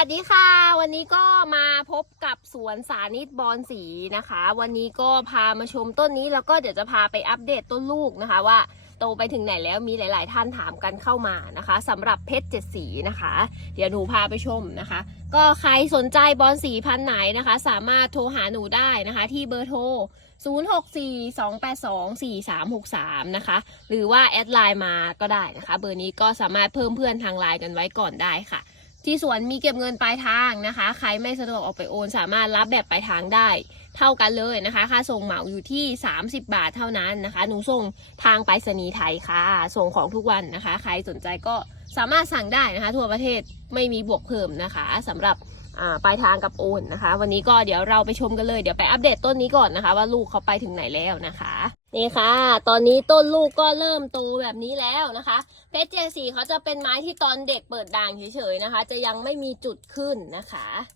วัสดีค่ะ วันนี้ก็มาพบกับสวนสานิตบอนสีนะคะ วันนี้ก็พามาชมต้นนี้แล้วก็เดี๋ยวจะพาไปอัปเดตต้นลูกนะคะ ว่าโตไปถึงไหนแล้วมีหลาย ๆ ท่านถามกันเข้ามานะคะสำหรับเพชรเจ็ดสีนะคะ เดี๋ยวหนูพาไปชมนะคะ ก็ใครสนใจบอนสีพันไหนนะคะ สามารถโทรหาหนูได้นะคะ ที่เบอร์โทร 0642824363 นะคะ หรือว่าแอดไลน์มาก็ได้นะคะ เบอร์นี้ก็สามารถเพิ่มเพื่อนทางไลน์กันไว้ก่อนได้ค่ะ ที่สวนมีเก็บเงินปลายทางนะคะ ใครไม่สะดวกออกไปโอน สามารถรับแบบปลายทางได้ เท่ากันเลยนะคะ ค่าส่งเหมาอยู่ที่ 30 บาทเท่านั้นนะคะ หนูส่งทางไปรษณีย์ไทยค่ะ ส่งของทุกวันนะคะ ใครสนใจก็สามารถสั่งได้นะคะ ทั่วประเทศไม่มีบวกเพิ่มนะคะสำหรับ ปลายทางกับโอนนะคะ วันนี้ก็เดี๋ยวเราไปชมกันเลยเดี๋ยวไปอัปเดตต้นนี้ก่อนนะคะ ว่าลูกเขาไปถึงไหนแล้วนะคะนี่ค่ะ ตอนนี้ต้นลูกก็เริ่มโตแบบนี้แล้วนะคะเพชรเจสีเขาจะเป็นไม้ที่ตอนเด็กเปิดด่างเฉยๆนะคะ จะยังไม่มีจุดขึ้นนะคะเนี่ยค่ะ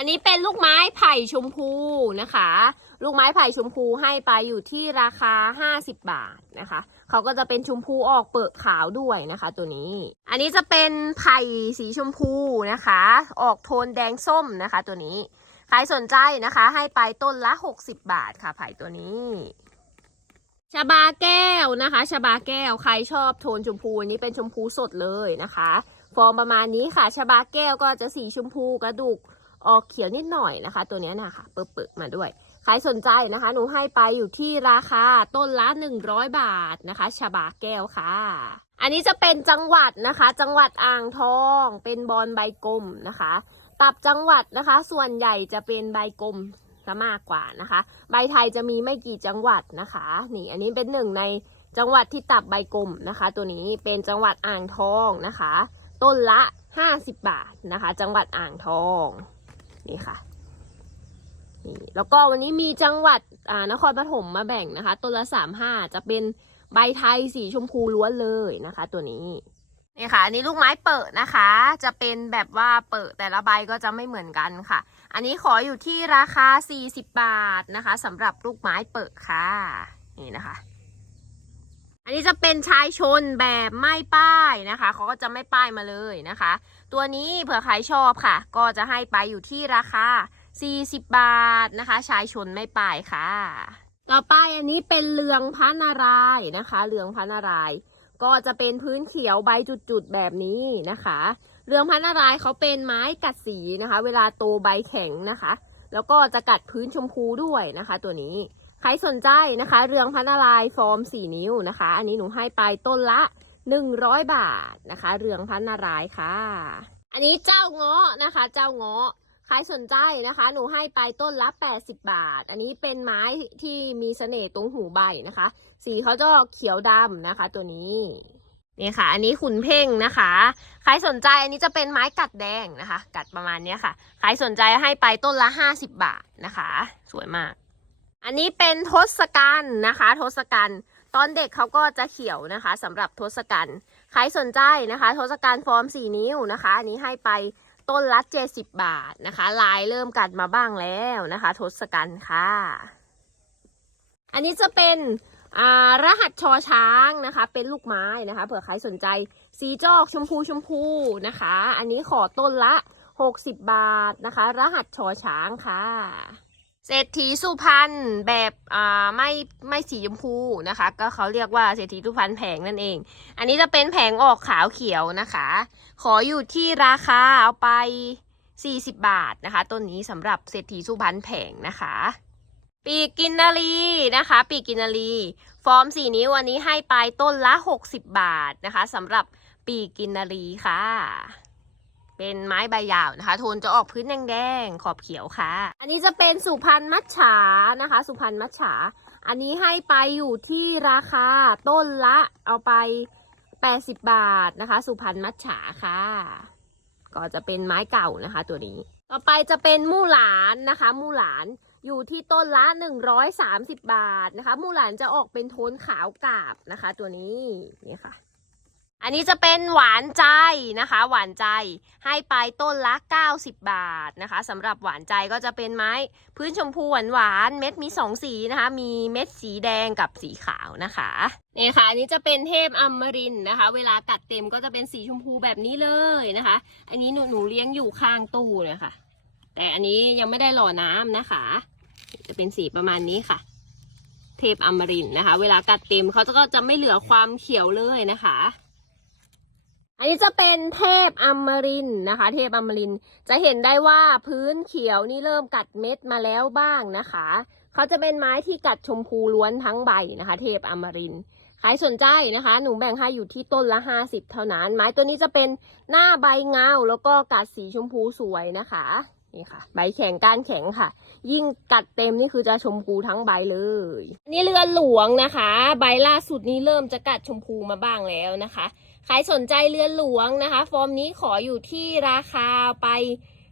อันนี้เป็นลูกไม้ไผ่ชมพูนะคะ ลูกไม้ไผ่ชมพูให้ไปอยู่ที่ราคา 50 บาทนะคะเขาก็จะเป็นชมพูออกเปิดขาวด้วยนะคะ ตัวนี้ อันนี้จะเป็นไผ่สีชมพูนะคะ ออกโทนแดงส้มนะคะ ตัวนี้ ใครสนใจนะคะ ให้ไปต้นละ 60 บาทค่ะไผ่ตัวนี้ชาบาแก้วนะคะชาบาแก้วใครชอบโทนชมพูนี้เป็นชมพูสดเลยนะคะ ฟอร์มประมาณนี้ค่ะชาบาแก้วก็จะสีชมพูกระดูก ออกเขียวนิดหน่อยนะคะ ตัวนี้นะคะเปิดๆมาด้วยใครสนใจนะคะ หนูให้ไปอยู่ที่ราคาต้นละ 100 บาทนะคะชาบาแก้วค่ะ อันนี้จะเป็นจังหวัดนะคะ จังหวัดอ่างทอง เป็นบอลใบกลมนะคะ ตับจังหวัดนะคะ ส่วนใหญ่จะเป็นใบกลมซะมากกว่านะคะ ใบไทยจะมีไม่กี่จังหวัดนะคะ นี่อันนี้เป็นหนึ่งในจังหวัดที่ตับใบกลมนะคะ ตัวนี้เป็นจังหวัดอ่างทองนะคะ ต้นละ 50 บาทนะคะ จังหวัดอ่างทอง นี่ค่ะนี่แล้วก็วันนี้มีจังหวัดอ่านครปฐมมาแบ่งนะคะต้นละ35จะเป็นใบไทยสีชมพูล้วนเลยนะคะ ตัวนี้นี่ค่ะอันนี้ลูกไม้เปิดนะคะ จะเป็นแบบว่าเปิดแต่ละใบก็จะไม่เหมือนกันค่ะ อันนี้ขออยู่ที่ราคา 40 บาทนะคะสำหรับลูกไม้เปิดค่ะ นี่นะคะ อันนี้จะเป็นชายชนแบบไม่ป้ายนะคะเขาก็จะไม่ป้ายมาเลยนะคะ ตัวนี้เผื่อใครชอบค่ะ ก็จะให้ไปอยู่ที่ราคา 40 บาทนะคะ ชายชนไม่ป้ายค่ะ ต่อไปอันนี้เป็นเรืองพระนารายนะคะเรืองพระนารายก็จะเป็นพื้นเขียวใบจุดๆแบบนี้นะคะ เรืองพันนารายเขาเป็นไม้กัดสีนะคะ เวลาโตใบแข็งนะคะ แล้วก็จะกัดพื้นชมพูด้วยนะคะ ตัวนี้ ใครสนใจนะคะ เรืองพันนารายฟอร์ม 4 นิ้วนะคะ อันนี้หนูให้ไปต้นละ 100 บาทนะคะ เรืองพันนารายค่ะ อันนี้เจ้าเงาะนะคะ เจ้าเงาะใครสนใจนะคะ หนูให้ไปต้นละ 80 บาท อันนี้เป็นไม้ที่มีเสน่ห์ตรงหูใบนะคะ สีเขาจะเขียวดำนะคะ ตัวนี้นี่ค่ะ อันนี้ขุนเพ่งนะคะ ใครสนใจอันนี้จะเป็นไม้กัดแดงนะคะ กัดประมาณนี้ค่ะ ใครสนใจให้ไปต้นละ 50 บาทนะคะ สวยมาก อันนี้เป็นทศกัณฐ์นะคะ ทศกัณฐ์ตอนเด็กเขาก็จะเขียวนะคะสำหรับทศกัณฐ์ใครสนใจนะคะ ทศกัณฐ์ฟอร์ม4นิ้วนะคะ อันนี้ให้ไปต้นละ70บบาทนะคะ ลายเริ่มกัดมาบ้างแล้วนะคะ ทศกัณฐ์ค่ะ อันนี้จะเป็นอ่ารหัสชอช้างนะคะ เป็นลูกไม้นะคะ เผื่อใครสนใจสีจอกชมพูชมพูนะคะ อันนี้ขอต้นละ 60 บาทนะคะ รหัสชอช้างค่ะ เศรษฐีสุพรรณแบบอ่าไม่ไม่สีชมพูนะคะ ก็เขาเรียกว่าเศรษฐีสุพรรณแผงนั่นเอง อันนี้จะเป็นแผงออกขาวเขียวนะคะ ขออยู่ที่ราคาเอาไป 40 บาทนะคะต้นนี้สำหรับเศรษฐีสุพรรณแผงนะคะ ปีกกินนารีนะคะ ปีกกินนารี ฟอร์มสีนิ้วอันนี้ให้ไปต้นละ 60 บาทนะคะสำหรับปีกกินนารีค่ะ เป็นไม้ใบยาวนะคะ โทนจะออกพื้นแดงๆขอบเขียวค่ะ อันนี้จะเป็นสุพรรณมัจฉานะคะ สุพรรณมัจฉา อันนี้ให้ไปอยู่ที่ราคาต้นละเอาไป 80 บาทนะคะ สุพรรณมัจฉาค่ะ ก็จะเป็นไม้เก่านะคะ ตัวนี้ ต่อไปจะเป็นมู่หลานนะคะมู่หลานอยู่ที่ต้นละ 130 บาทนะคะมูหลานจะออกเป็นโทนขาวกาบนะคะ ตัวนี้นี่ค่ะ อันนี้จะเป็นหวานใจนะคะ หวานใจให้ไปต้นละ 90 บาทนะคะสำหรับหวานใจก็จะเป็นไม้พื้นชมพูหวานหวานเม็ดมี 2 สีนะคะ มีเม็ดสีแดงกับสีขาวนะคะนี่ค่ะอันนี้จะเป็นเทพอมรินนะคะ เวลากัดเต็มก็จะเป็นสีชมพูแบบนี้เลยนะคะ อันนี้หนูหนูเลี้ยงอยู่ข้างตู้เลยค่ะ แต่อันนี้ยังไม่ได้หล่อน้ำนะคะ จะเป็นสีประมาณนี้ค่ะ เทพอมรินนะคะ เวลากัดเต็มเขาจะก็จะไม่เหลือความเขียวเลยนะคะ อันนี้จะเป็นเทพอมรินนะคะ เทพอมรินจะเห็นได้ว่าพื้นเขียวนี่เริ่มกัดเม็ดมาแล้วบ้างนะคะ เขาจะเป็นไม้ที่กัดชมพูล้วนทั้งใบนะคะ เทพอมรินใครสนใจนะคะ หนูแบ่งให้อยู่ที่ต้นละห้าสิบเท่านั้น ไม้ตัวนี้จะเป็นหน้าใบเงาแล้วก็กัดสีชมพูสวยนะคะนี่ค่ะ ใบแข็งก้านแข็งค่ะ ยิ่งกัดเต็มนี่คือจะชมพูทั้งใบเลยนนี่เรือนหลวงนะคะ ใบล่าสุดนี้เริ่มจะกัดชมพูมาบ้างแล้วนะคะ ใครสนใจเรือนหลวงนะคะ ฟอร์มนี้ขออยู่ที่ราคาไป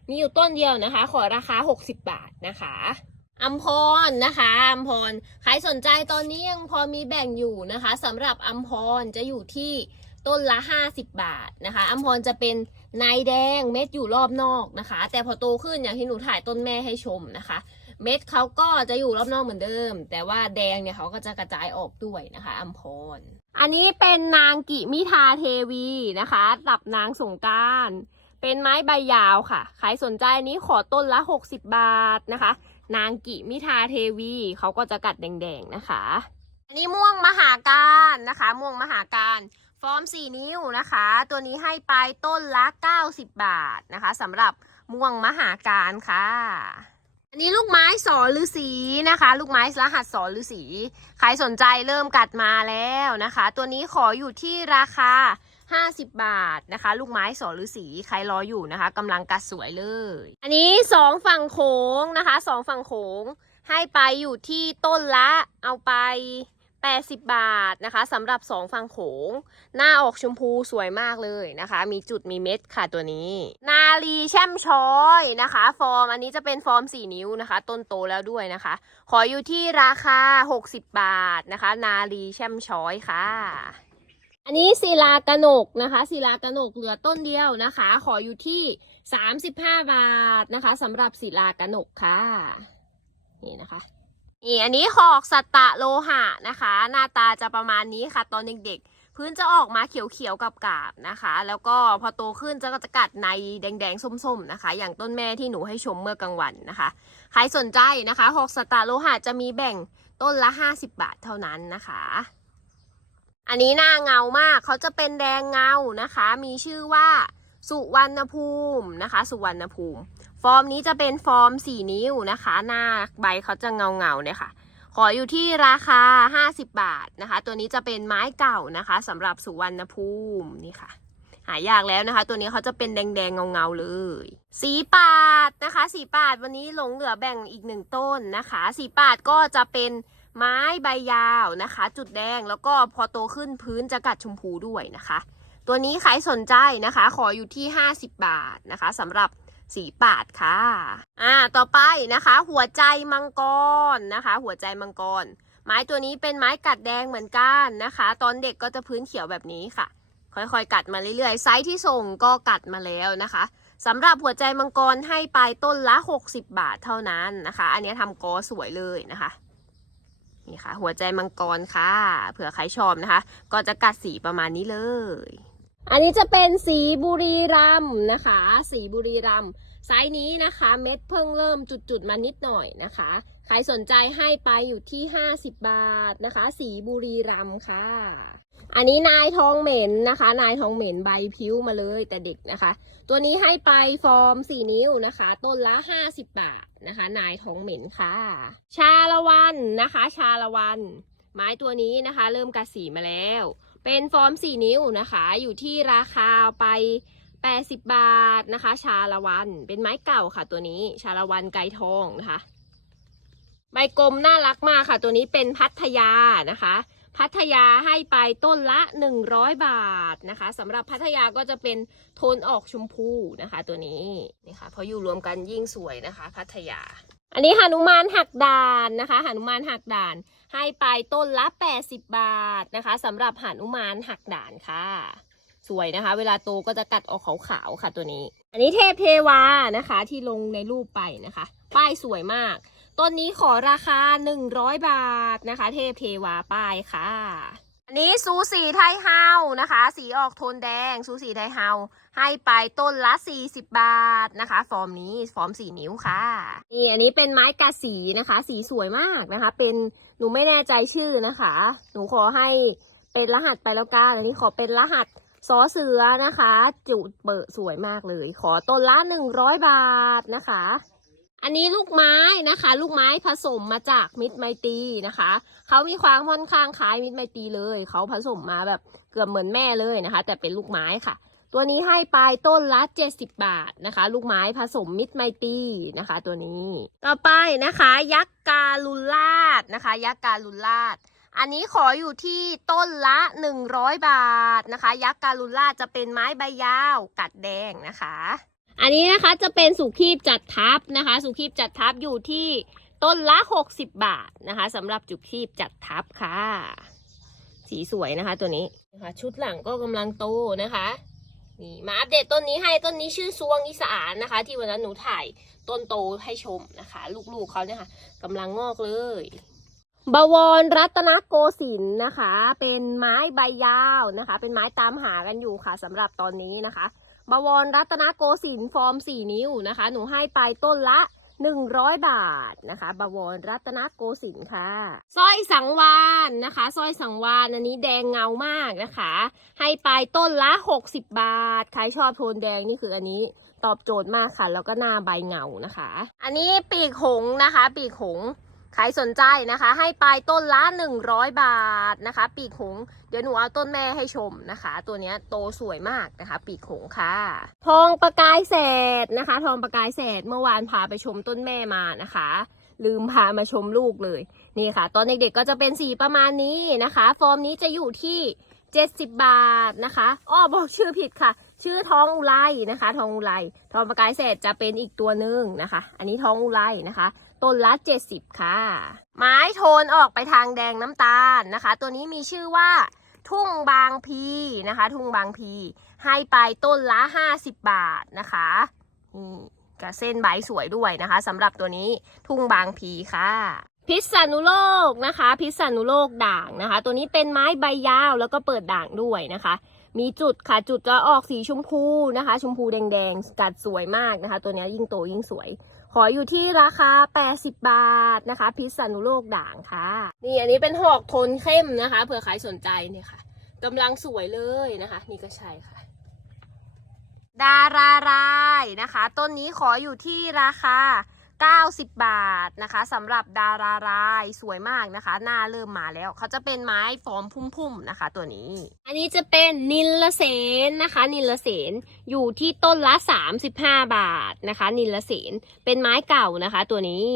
มีอยู่ต้นเดียวนะคะ ขอราคา 60 บาทนะคะอัมพรนะคะอัมพรใครสนใจตอนนี้ยังพอมีแบ่งอยู่นะคะสำหรับอัมพรจะอยู่ที่ต้นละ 50 บาทนะคะอัมพรจะเป็นนายแดงเม็ดอยู่รอบนอกนะคะ แต่พอโตขึ้นอย่างที่หนูถ่ายต้นแม่ให้ชมนะคะ เม็ดเขาก็จะอยู่รอบนอกเหมือนเดิม แต่ว่าแดงเนี่ยเขาก็จะกระจายออกด้วยนะคะอัมพร อันนี้เป็นนางกิมิทาเทวีนะคะตับนางสงการเป็นไม้ใบยาวค่ะ ใครสนใจอันนี้ขอต้นละ 60 บาทนะคะ นางกิมิทาเทวีเขาก็จะกัดแดงๆนะคะ อันนี้ม่วงมหาการนะคะ ม่วงมหาการฟอร์ม 4 นิ้วนะคะ ตัวนี้ให้ไปต้นละ 90 บาทนะคะสำหรับม่วงมหาการค่ะ อันนี้ลูกไม้สอฤาษีนะคะ ลูกไม้รหัสสอฤาษีใครสนใจเริ่มกัดมาแล้วนะคะ ตัวนี้ขออยู่ที่ราคา50 บาทนะคะ ลูกไม้สอฤาษีใครรออยู่นะคะกำลังกัดสวยเลย อันนี้สองฝั่งโขงนะคะสองฝั่งโขงให้ไปอยู่ที่ต้นละเอาไป 80 บาทนะคะสำหรับสองฝั่งโขง หน้าออกชมพูสวยมากเลยนะคะ มีจุดมีเม็ดค่ะตัวนี้ นาลีแช่มช้อยนะคะ ฟอร์มอันนี้จะเป็นฟอร์ม 4 นิ้วนะคะ ต้นโตแล้วด้วยนะคะ ขออยู่ที่ราคา 60 บาทนะคะ นาลีแช่มช้อยค่ะ อันนี้ศิลากระหนกนะคะศิลากระหนกเหลือต้นเดียวนะคะ ขออยู่ที่ 35 บาทนะคะสำหรับศิลากระหนกค่ะ นี่นะคะ นี่อันนี้หอกสัตตะโลหะนะคะ หน้าตาจะประมาณนี้ค่ะ ตอนเด็กๆ พื้นจะออกมาเขียวๆกับกาบนะคะ แล้วก็พอโตขึ้นจะก็จะกัดในแดงๆส้มๆนะคะ อย่างต้นแม่ที่หนูให้ชมเมื่อกลางวันนะคะใครสนใจนะคะหอกสัตตะโลหะจะมีแบ่งต้นละ 50 บาทเท่านั้นนะคะ อันนี้หน้าเงามากเขาจะเป็นแดงเงานะคะ มีชื่อว่าสุวรรณภูมินะคะ สุวรรณภูมิ ฟอร์มนี้จะเป็นฟอร์ม 4 นิ้วนะคะ หน้าใบเขาจะเงาเงาๆเนี่ยค่ะ ขออยู่ที่ราคา 50 บาทนะคะ ตัวนี้จะเป็นไม้เก่านะคะสำหรับสุวรรณภูมินี่ค่ะ หายากแล้วนะคะ ตัวนี้เขาจะเป็นแดงๆเงาๆเลย สีปาดนะคะ สีปาดวันนี้หลงเหลือแบ่งอีกหนึ่งต้นนะคะ สีปาดก็จะเป็นไม้ใบยาวนะคะ จุดแดงแล้วก็พอโตขึ้นพื้นจะกัดชมพูด้วยนะคะ ตัวนี้ใครสนใจนะคะ ขออยู่ที่ 50 บาทนะคะสำหรับ สีปาดค่ะ อ่า ต่อไปนะคะ หัวใจมังกรนะคะ หัวใจมังกร ไม้ตัวนี้เป็นไม้กัดแดงเหมือนกันนะคะ ตอนเด็กก็จะพื้นเขียวแบบนี้ค่ะ ค่อยๆ กัดมาเรื่อยๆ ไซส์ที่ส่งก็กัดมาแล้วนะคะสำหรับหัวใจมังกรให้ไปต้นละ 60 บาทเท่านั้นนะคะ อันนี้ทำกอสวยเลยนะคะนี่ค่ะ หัวใจมังกรค่ะ เผื่อใครชอบนะคะ ก็จะกัดสีประมาณนี้เลย อันนี้จะเป็นสีบุรีรัมนะคะ สีบุรีรัมไซส์นี้นะคะ เม็ดเพิ่งเริ่มจุดๆมานิดหน่อยนะคะ ใครสนใจให้ไปอยู่ที่ 50 บาทนะคะ สีบุรีรัมค่ะ อันนี้นายทองเหม็นนะคะ นายทองเหม็นใบพิ้วมาเลยแต่เด็กนะคะ ตัวนี้ให้ไปฟอร์ม 4 นิ้วนะคะ ต้นละ 50 บาทนะคะ นายทองเหม็นค่ะ ชาละวันนะคะ ชาละวัน ไม้ตัวนี้นะคะ เริ่มกัดสีมาแล้ว เป็นฟอร์ม 4 นิ้วนะคะ อยู่ที่ราคาไป 80 บาทนะคะ ชาละวัน เป็นไม้เก่าค่ะตัวนี้ ชาละวันไกทองนะคะ ใบกลมน่ารักมากค่ะ ตัวนี้เป็นพัทยานะคะ พัทยาให้ไปต้นละ 100 บาทนะคะสำหรับพัทยาก็จะเป็นโทนออกชมพูนะคะ ตัวนี้นี่ค่ะพออยู่รวมกันยิ่งสวยนะคะ พัทยา อันนี้หนุมานหักด่านนะคะหนุมานหักด่าน ให้ไปต้นละ 80 บาทนะคะสำหรับหานุมานหักด่านค่ะ สวยนะคะ เวลาโตก็จะกัดออกขาวๆค่ะตัวนี้ อันนี้เทพเทวานะคะ ที่ลงในรูปไปนะคะ ป้ายสวยมาก ต้นนี้ขอราคา 100 บาทนะคะ เทพเทวาป้ายค่ะอันนี้สูสีไทยเฮานะคะ สีออกโทนแดงสูสีไทยเฮาให้ไปต้นละ 40 บาทนะคะ ฟอร์มนี้ฟอร์ม4นิ้วค่ะนี่อันนี้เป็นไม้กาสีนะคะ สีสวยมากนะคะ เป็น หนูไม่แน่ใจชื่อนะคะ หนูขอให้เป็นรหัสไปแล้วกันอันนี้ขอเป็นรหัสซอเสือนะคะ จุดเปิดสวยมากเลย ขอต้นละ100บาทนะคะ อันนี้ลูกไม้นะคะ ลูกไม้ผสมมาจากมิตรไมตรีนะคะเขามีความค่อนข้างคล้ายมิตรไมตรีเลยเขาผสมมาแบบเกือบเหมือนแม่เลยนะคะ แต่เป็นลูกไม้ค่ะ ตัวนี้ให้ไปต้นละ 70 บาทนะคะ ลูกไม้ผสมมิตรไมตรีนะคะ ตัวนี้ ต่อไปนะคะ ยักษ์กาลุลาดนะคะ ยักษ์กาลุลาดอันนี้ขออยู่ที่ต้นละ 100 บาทนะคะ ยักษ์กาลุลาดจะเป็นไม้ใบยาว กัดแดงนะคะ อันนี้นะคะจะเป็นสุขีบจัดทับนะคะ สุขีบจัดทับอยู่ที่ต้นละ 60 บาทนะคะสำหรับจุกขีบจัดทับค่ะ สีสวยนะคะตัวนี้นะคะชุดหลังก็กำลังโตนะคะ นี่มาอัปเดตต้นนี้ให้ต้นนี้ชื่อซวงอีสานนะคะ ที่วันนั้นหนูถ่ายต้นโตให้ชมนะคะ ลูกๆเขาเนี่ยค่ะกำลังงอกเลยบวรรัตนโกสินทร์นะคะ เป็นไม้ใบยาวนะคะ เป็นไม้ตามหากันอยู่ค่ะสำหรับตอนนี้นะคะบวรรัตนโกสินทร์ฟอร์ม 4 นิ้วนะคะ หนูให้ไปต้นละ 100 บาทนะคะบวรรัตนโกสินทร์ค่ะสร้อยสังวานนะคะสร้อยสังวานอันนี้แดงเงามากนะคะ ให้ไปต้นละ 60 บาท ใครชอบโทนแดงนี่คืออันนี้ตอบโจทย์มากค่ะ แล้วก็หน้าใบเงานะคะ อันนี้ปีกหงนะคะ ปีกหง ใครสนใจนะคะ ให้ไปต้นละ 100 บาทนะคะ ปีกหงส์เดี๋ยวหนูเอาต้นแม่ให้ชมนะคะ ตัวนี้โตสวยมากนะคะ ปีกหงส์ค่ะ ทองประกายแสดนะคะ ทองประกายแสดเมื่อวานพาไปชมต้นแม่มานะคะ ลืมพามาชมลูกเลย นี่ค่ะ ตอนเด็กๆก็จะเป็นสีประมาณนี้นะคะ ฟอร์มนี้จะอยู่ที่ 70 บาทนะคะอ้อบอกชื่อผิดค่ะ ชื่อทองอุไรนะคะ ทองอุไรทองประกายแสดจะเป็นอีกตัวหนึ่งนะคะ อันนี้ทองอุไรนะคะ ต้นละ 70 ค่ะ ไม้โทนออกไปทางแดงน้ำตาลนะคะ ตัวนี้มีชื่อว่าทุ่งบางพีนะคะ ทุ่งบางพี ให้ไปต้นละ 50 บาทนะคะนี่กับเส้นใบสวยด้วยนะคะสำหรับตัวนี้ทุ่งบางพีค่ะ พิษณุโลกนะคะ พิษณุโลกด่างนะคะ ตัวนี้เป็นไม้ใบยาวแล้วก็เปิดด่างด้วยนะคะ มีจุดค่ะจุดจะออกสีชมพูนะคะ ชมพูแดงๆกัดสวยมากนะคะ ตัวนี้ยิ่งโตยิ่งสวย ออยู่ที่ราคา 80 บาทนะคะ พิษณุโลกด่างค่ะ นี่อันนี้เป็นหอกโทนเข้มนะคะ เผื่อใครสนใจเนี่ยค่ะกำลังสวยเลยนะคะ นี่ก็ใช่ค่ะ ดารารายนะคะ ต้นนี้ขออยู่ที่ราคา 90 บาทนะคะสำหรับดารารายสวยมากนะคะ หน้าเริ่มมาแล้วเขาจะเป็นไม้ฟอมพุ่มๆนะคะ ตัวนี้ อันนี้จะเป็นนิลเสนนะคะ นิลเสนอยู่ที่ต้นละ 35 บาทนะคะ นิลเสนเป็นไม้เก่านะคะ ตัวนี้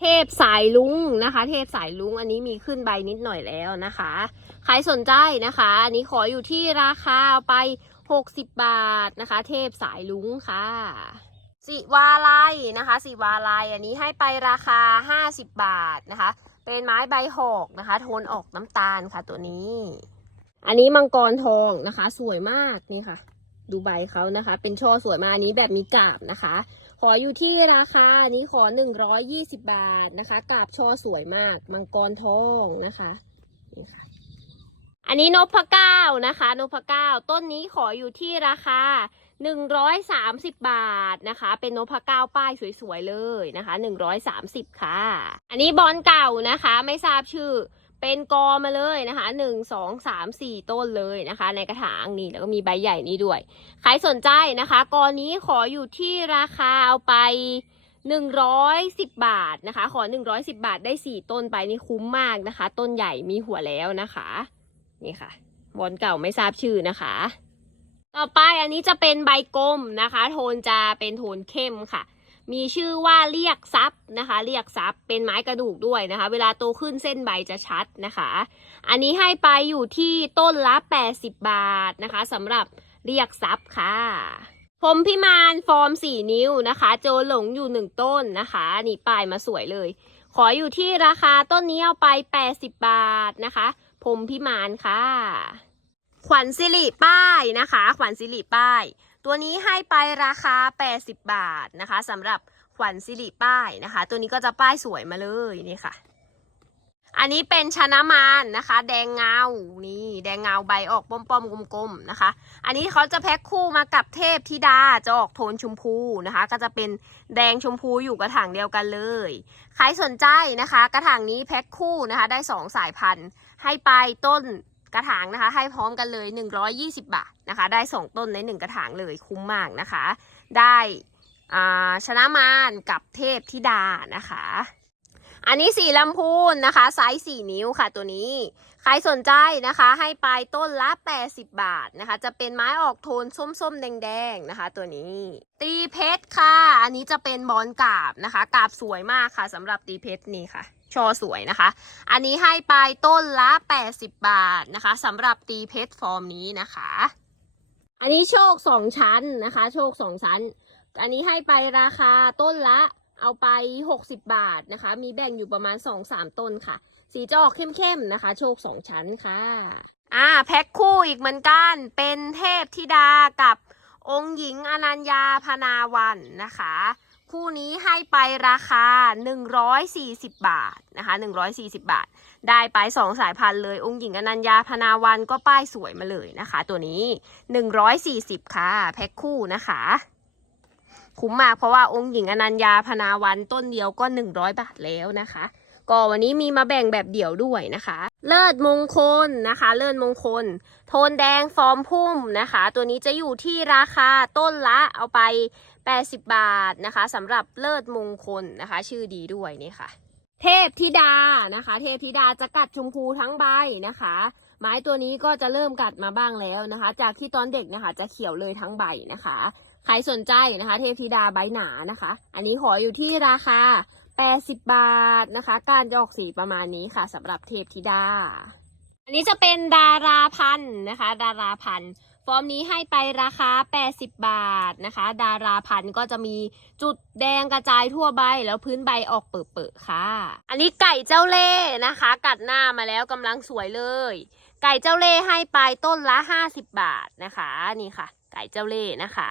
เทพสายลุงนะคะ เทพสายลุงอันนี้มีขึ้นใบนิดหน่อยแล้วนะคะใครสนใจนะคะ อันนี้ขออยู่ที่ราคาเอาไป 60 บาทนะคะ เทพสายลุงค่ะ สิวาลัยนะคะสิวาลัยอันนี้ให้ไปราคา 50 บาทนะคะ เป็นไม้ใบหอกนะคะ โทนออกน้ำตาลค่ะตัวนี้ อันนี้มังกรทองนะคะ สวยมากนี่ค่ะ ดูใบเขานะคะ เป็นช่อสวยมากอันนี้แบบมีกาบนะคะ ขออยู่ที่ราคาอันนี้ขอ 120 บาทนะคะกาบช่อสวยมาก มังกรทองนะคะนี่ค่ะอันนี้นพเก้านะคะนพเก้าต้นนี้ขออยู่ที่ราคา 130 บาทนะคะ เป็นนพเก้าป้ายสวยๆเลยนะคะ 130 ค่ะ อันนี้บอลเก่านะคะไม่ทราบชื่อเป็นกอมาเลยนะคะหนึ่งสองสามสี่ต้นเลยนะคะ ในกระถางนี่แล้วก็มีใบใหญ่นี้ด้วย ใครสนใจนะคะ กอนี้ขออยู่ที่ราคาเอาไป110บาทนะคะ ขอ110บาทได้4ต้นไปนี่คุ้มมากนะคะ ต้นใหญ่มีหัวแล้วนะคะ นี่ค่ะบอลเก่าไม่ทราบชื่อนะคะ ต่อไปอันนี้จะเป็นใบกลมนะคะ โทนจะเป็นโทนเข้มค่ะ มีชื่อว่าเรียกซับนะคะ เรียกซับเป็นไม้กระดูกด้วยนะคะ เวลาโตขึ้นเส้นใบจะชัดนะคะ อันนี้ให้ไปอยู่ที่ต้นละ 80 บาทนะคะสำหรับเรียกซับค่ะผมพิมานฟอร์ม 4 นิ้วนะคะ โจหลงอยู่ 1 ต้นนะคะ นี่ป้ายมาสวยเลย ขออยู่ที่ราคาต้นนี้เอาไป 80 บาทนะคะ ผมพิมานค่ะ ขวัญสิริป้ายนะคะ ขวัญสิริป้าย ตัวนี้ให้ไปราคา 80 บาทนะคะสำหรับขวัญสิริป้ายนะคะ ตัวนี้ก็จะป้ายสวยมาเลยนี่ค่ะ อันนี้เป็นชนะมานนะคะ แดงเงา นี่แดงเงาใบออกป้อมๆกลมๆนะคะ อันนี้เขาจะแพ็คคู่มากับเทพธิดาจะออกโทนชมพูนะคะ ก็จะเป็นแดงชมพูอยู่กระถางเดียวกันเลย ใครสนใจนะคะ กระถางนี้แพ็คคู่นะคะ ได้ 2 สายพันธุ์ ให้ไปต้น กระถางนะคะ ให้พร้อมกันเลย 120 บาทนะคะ ได้ 2 ต้นใน 1 กระถางเลยคุ้มมากนะคะ ได้ชนะมารกับเทพธิดานะคะ อันนี้สีลำพูนนะคะไซส์4นิ้วค่ะตัวนี้ ใครสนใจนะคะให้ไปต้นละ 80 บาทนะคะ จะเป็นไม้ออกโทนส้มๆ แดงๆนะคะ ตัวนี้ ตีเพชรค่ะ อันนี้จะเป็นบอลกาบนะคะ กาบสวยมากค่ะสำหรับตีเพชรนี่ค่ะ ชอสวยนะคะ อันนี้ให้ไปต้นละ 80 บาทนะคะสำหรับตีเพชรฟอร์มนี้นะคะ อันนี้โชคสองชั้นนะคะ โชคสองชั้น อันนี้ให้ไปราคาต้นละเอาไป 60 บาทนะคะ มีแบ่งอยู่ประมาณ 2-3 ต้นค่ะ สีจะออกเข้มๆนะคะ โชคสองชั้นค่ะ อ่าแพ็คคู่อีกเหมือนกัน เป็นเทพธิดากับองค์หญิงอนัญญาพนาวันนะคะ คู่นี้ให้ไปราคา 140 บาทนะคะ140 บาท ได้ไป 2 สายพันธุ์เลย องค์หญิงอนัญญาพนาวันก็ป้ายสวยมาเลยนะคะ ตัวนี้ 140 ค่ะ แพ็คคู่นะคะ คุ้มมากเพราะว่าองค์หญิงอนัญญาพนาวันต้นเดียวก็ 100 บาทแล้วนะคะก็วันนี้มีมาแบ่งแบบเดี่ยวด้วยนะคะ เลิศมงคลนะคะ เลิศมงคล โทนแดงฟอร์มพุ่มนะคะ ตัวนี้จะอยู่ที่ราคาต้นละเอาไป 80 บาทนะคะสำหรับเลิศมงคลนะคะ ชื่อดีด้วยนี่ค่ะ เทพธิดานะคะ เทพธิดาจะกัดชมพูทั้งใบนะคะ ไม้ตัวนี้ก็จะเริ่มกัดมาบ้างแล้วนะคะ จากที่ตอนเด็กนะคะ จะเขียวเลยทั้งใบนะคะ ใครสนใจนะคะ เทพธิดาใบหนานะคะ อันนี้ขออยู่ที่ราคา 80 บาทนะคะ การจะออกสีประมาณนี้ค่ะสำหรับเทพธิดา อันนี้จะเป็นดาราพันธ์นะคะ ดาราพันธ์ ฟอร์มนี้ให้ไปราคา 80 บาทนะคะ ดาราพันธ์ก็จะมีจุดแดงกระจายทั่วใบแล้วพื้นใบออกเปิดๆค่ะ อันนี้ไก่เจ้าเล่ห์นะคะ กัดหน้ามาแล้วกำลังสวยเลย ไก่เจ้าเล่ห์ให้ไปต้นละ 50 บาทนะคะ นี่ค่ะ ไก่เจ้าเล่ห์นะคะ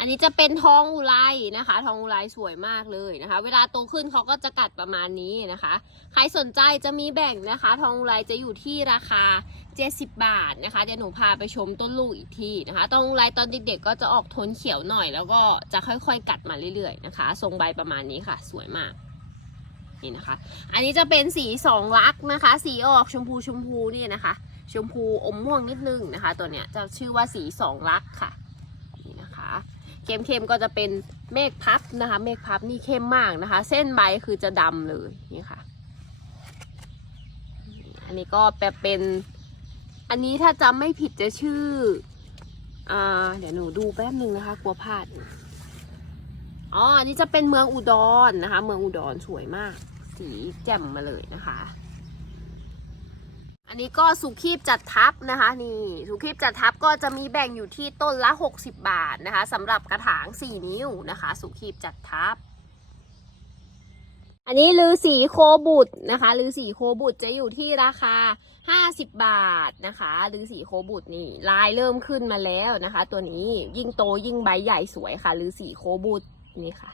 อันนี้จะเป็นทองอุไรนะคะ ทองอุไรสวยมากเลยนะคะ เวลาโตขึ้นเขาก็จะกัดประมาณนี้นะคะ ใครสนใจจะมีแบ่งนะคะ ทองอุไรจะอยู่ที่ราคา 70 บาทนะคะเดี๋ยวหนูพาไปชมต้นลูกอีกทีนะคะ ทองอุไรตอนเด็กๆก็จะออกโทนเขียวหน่อย แล้วก็จะค่อยๆ กัดมาเรื่อยๆนะคะ ทรงใบประมาณนี้ค่ะ สวยมากนี่นะคะ อันนี้จะเป็นสีสองลักษณ์นะคะ สีออกชมพูชมพูนี่นะคะ ชมพูอมม่วงนิดนึงนะคะ ตัวเนี้ยจะชื่อว่าสีสองลักษณ์ค่ะ เข้มๆก็จะเป็นเมฆพับนะคะ เมฆพับนี่เข้มมากนะคะ เส้นใบคือจะดำเลยนี่ค่ะ อันนี้ก็แบบเป็น อันนี้ถ้าจำไม่ผิดจะชื่ออ่าเดี๋ยวหนูดูแป๊บหนึ่งนะคะกลัวพลาดอ๋ออันนี้จะเป็นเมืองอุดรนะคะ เมืองอุดรสวยมาก สีแจ่มมาเลยนะคะ อันนี้ก็สุขีบจัดทับนะคะนี่สุขีบจัดทับก็จะมีแบ่งอยู่ที่ต้นละ 60 บาทนะคะสำหรับกระถาง 4 นิ้วนะคะ สุขีบจัดทับ อันนี้ลือสีโคบุตรนะคะลือสีโคบุตรจะอยู่ที่ราคา 50 บาทนะคะลือสีโคบุตรนี่ลายเริ่มขึ้นมาแล้วนะคะ ตัวนี้ยิ่งโตยิ่งใบใหญ่สวยค่ะลือสีโคบุตรนี่ค่ะ